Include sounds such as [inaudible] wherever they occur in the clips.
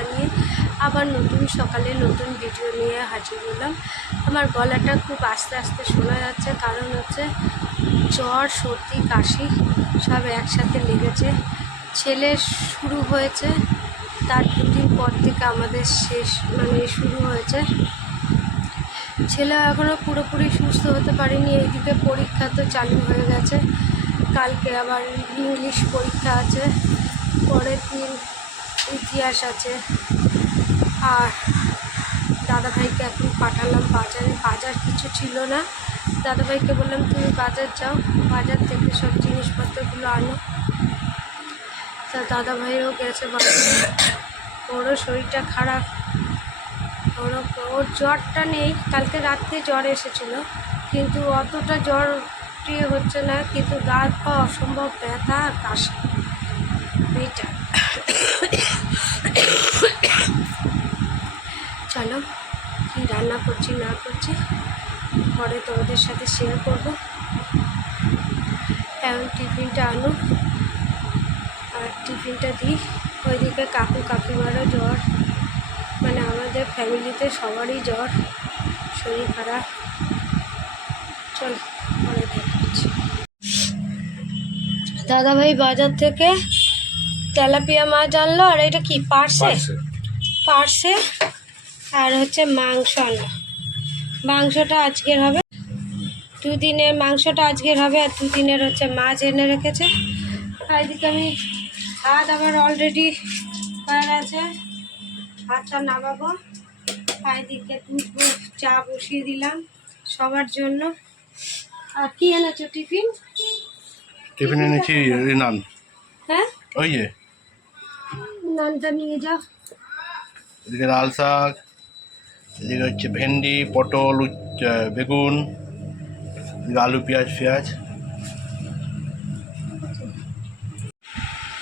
জানিয়ে আবার নতুন সকালে নতুন ভিডিও নিয়ে হাজির হলাম। আমার গলাটা খুব আস্তে আস্তে শোনা যাচ্ছে, কারণ হচ্ছে জ্বর, সর্দি, কাশি সব একসাথে লেগেছে। ছেলে শুরু হয়েছে, তার দুদিন পর থেকে আমাদের শেষ মানে শুরু হয়েছে। ছেলে এখনও পুরোপুরি সুস্থ হতে পারেনি এইদিকে পরীক্ষা তো চালু হয়ে গেছে। কালকে আবার ইংলিশ পরীক্ষা আছে, পরের দিন ইতিহাস আছে। আর দাদাভাইকে এখন পাঠালাম বাজারে। বাজার কিছু ছিল না। দাদাভাইকে বললাম, তুমি বাজার যাও, বাজার থেকে সব জিনিসপত্রগুলো আনো। তা দাদাভাইও গেছে বাজারে। ওরও শরীরটা খারাপ। ওর ওর জ্বরটা নেই। কালকে রাত্রে জ্বর এসেছিল, কিন্তু অতটা জ্বর হচ্ছে না, কিন্তু গা পা অসম্ভব ব্যথা আর কাশি। এইটা। চলো, কী রান্না করছি, না করছি, পরে তোমাদের সাথে শেয়ার করব। এখন টিফিনটা আনো, আর টিফিনটা দিই। ওইদিকে কাকু, কাকিমারও জ্বর মানে আমাদের ফ্যামিলিতে সবারই জ্বর, শরীর খারাপ। চল, পরে দেখাচ্ছি দাদাভাই বাজার থেকে তেলাপিয়া মাছ আনলো আর এটা কি পার্সে পার্সে আর হচ্ছে মাংস আনলো। মাংসটা আজকের হবে দুদিনের মাংসটা আজকের হবে আর দুদিনের হচ্ছে মাছ এনে রেখেছে। আর এদিকে আমি ভাত আমার অলরেডি হয়ে গেছে। ভাতটা নামাবো। আর এদিকে দুধ চা বসিয়ে দিলাম সবার জন্য। আর কি এনেছো টিফিন? টিফিন এনেছি নান হ্যাঁ? ওই যে নানটা নিয়ে যাও। এদিকে লাল শাক এদিকে হচ্ছে ভেন্ডি পটল বেগুন আলু পেঁয়াজ পেঁয়াজ।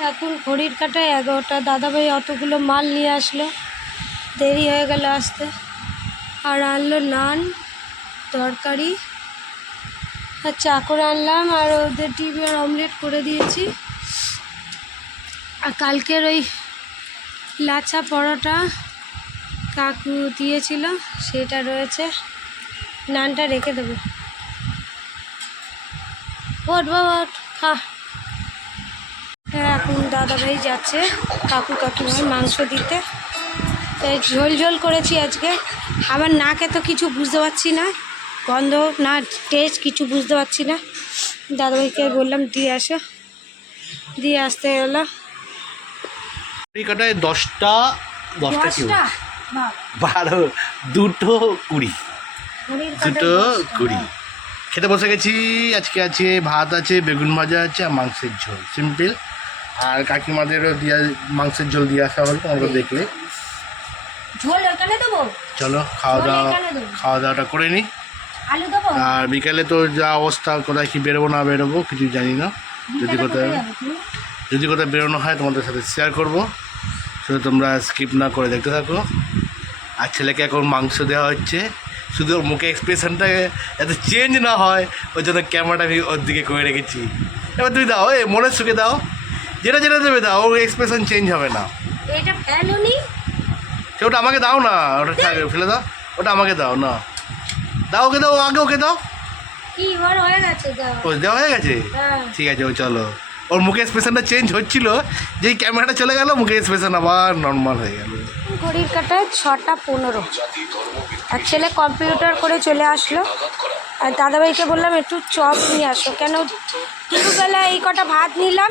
এখন ঘড়ির কাটায় এগারোটা। দাদাভাই অতগুলো মাল নিয়ে আসলো। দেরি হয়ে গেল আসতে। আর আনলো নান তরকারি আর চা করে আনলাম। আর ওদের ডিম আর অমলেট করে দিয়েছি। আর কালকের ওই লাচা পরোটা কাকু দিয়েছিল, সেটা রয়েছে। নানটা রেখে দেবো। ওট ওঠ খা। এখন দাদাভাই যাচ্ছে কাকু কাকিমার মাংস দিতে। তাই ঝোল ঝোল করেছি আজকে। আমার নাকে তো কিছু বুঝতে পারছি না, গন্ধ না টেস্ট কিছু বুঝতে পারছি না। দাদাভাইকে বললাম, দিয়ে আসো। দিয়ে আসতে এই কাটায় দশটা দশটা কি বারো দুটো কুড়ি। দুটো কুড়ি। খেতে বসে গেছি আজকে আছে ভাত আছে বেগুন ভাজা আছে আর মাংসের ঝোল। সিম্পল আর কাকিমাদেরও দিয়া মাংসের ঝোল দিয়ে আসা হলো তোমরা দেখলে। চলো খাওয়া দাওয়া খাওয়া দাওয়াটা করে নিই আর বিকালে তো যা অবস্থা কোথায় কি বেরোবো না বেরোবো কিছু জানি না। যদি কোথায়? যদি কোথায় বেরোনো হয় তোমাদের সাথে শেয়ার করব। শুধু তোমরা স্কিপ না করে দেখতে থাকো। আর ছেলেকে এখন মাংস দেওয়া হচ্ছে। শুধু ওর মুখে এক্সপ্রেশনটা যাতে চেঞ্জ না হয় ওই জন্য ক্যামেরাটা আমি ওর দিকে করে রেখেছি। এবার তুমি দাও এ মনের সুখে দাও। যেটা যেটা দেবে দাও ওর এক্সপ্রেশন চেঞ্জ হবে না। সে ওটা আমাকে দাও না ওটা ফেলে দাও। ওটা আমাকে দাও না। দাও ওকে দাও আগে ওকে দাও। কি ওর হয়ে গেছে দাও। ও দেওয়া হয়ে গেছে? হ্যাঁ। ঠিক আছে ও চলো। ওর মুখে এক্সপ্রেশনটা চেঞ্জ হচ্ছিল, যেই ক্যামেরাটা চলে গেল মুখে এক্সপ্রেশন আবার নর্মাল হয়ে গেল। ঘড়ির কাটায় ছটা পনেরো। আর ছেলে কম্পিউটার করে চলে আসলো। আর দাদাভাইকে বললাম, একটু চপ নিয়ে আসো। কেন? দুপুরবেলা এই কটা ভাত নিলাম।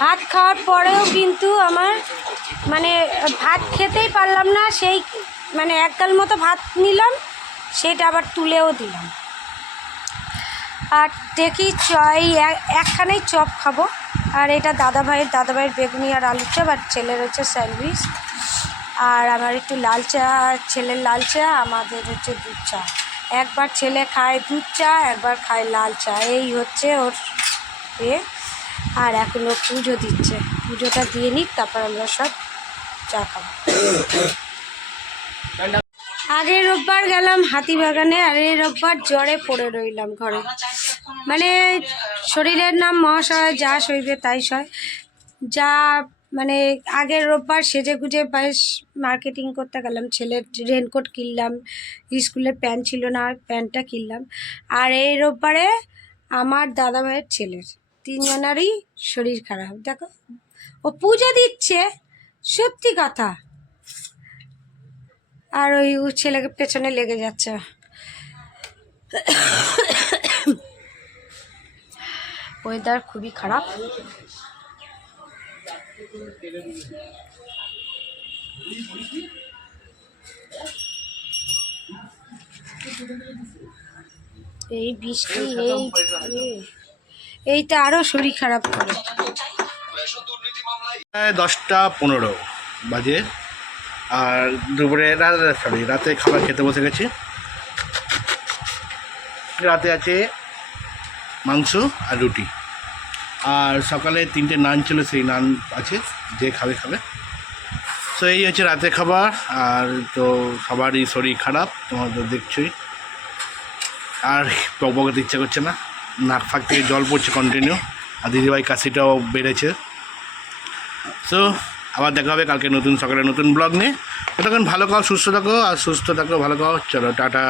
ভাত খাওয়ার পরেও কিন্তু আমার মানে ভাত খেতেই পারলাম না। সেই মানে একগাল মতো ভাত নিলাম, সেটা আবার তুলেও দিলাম। আর দেখি চ এই এক- একখানেই চপ খাব। আর এটা দাদাভাইয়ের দাদাভাইয়ের বেগুনি আর আলু চপ আর ছেলের হচ্ছে স্যান্ডউইচ। আর আমার একটু লাল চা ছেলের লাল চা আমাদের হচ্ছে দুধ চা। একবার ছেলে খায় দুধ চা একবার খায় লাল চা। এই হচ্ছে ওর এ। আর এখন ও পুজো দিচ্ছে। পুজোটা দিয়ে নিক তারপর আমরা সব চা খাব। [coughs] [coughs] আগের রোববার গেলাম হাতিবাগানে আর এই রোববার জ্বরে পড়ে রইলাম ঘরে। মানে শরীরের নাম মহাশয়, যা সইবে তাই সয়। যা মানে আগের রোববার সেজে গুজে বেশ মার্কেটিং করতে গেলাম, ছেলের রেনকোট কিনলাম, স্কুলের প্যান্ট ছিল না প্যান্টটা কিনলাম। আর এই রোববারে আমার দাদাভাইয়ের ছেলের, তিনজনারই শরীর খারাপ। দেখো, ও পুজো দিচ্ছে, সত্যি কথা। আর ওই ছেলেকে পেছনে লেগে যাচ্ছে। ওয়েদার খুবই খারাপ। এই বৃষ্টি এই এইটা আরও শরীর খারাপ করে। দশটা পনেরো বাজে। আর দুপুরে সরি, রাতে খাবার খেতে বসে গেছি। রাতে আছে মাংস আর রুটি। আর সকালে তিনটে নান ছিল, সেই নান আছে, যে খাবে খাবে। তো এই হচ্ছে রাতে খাবার, আর তো সবারই শরীর খারাপ, তোমার তো দেখছোই। আর বকবকাতে ইচ্ছা করছে না। নাক ফাঁক থেকে জল পড়ছে কন্টিনিউ আর দিদিভাই কাশিটাও বেড়েছে। সো আবার দেখা হবে কালকে নতুন সকালে নতুন ব্লগ নিয়ে। ততক্ষণ ভালো খাও, সুস্থ থাকো, আর সুস্থ থাকো, ভালো খাও। চলো, টাটা।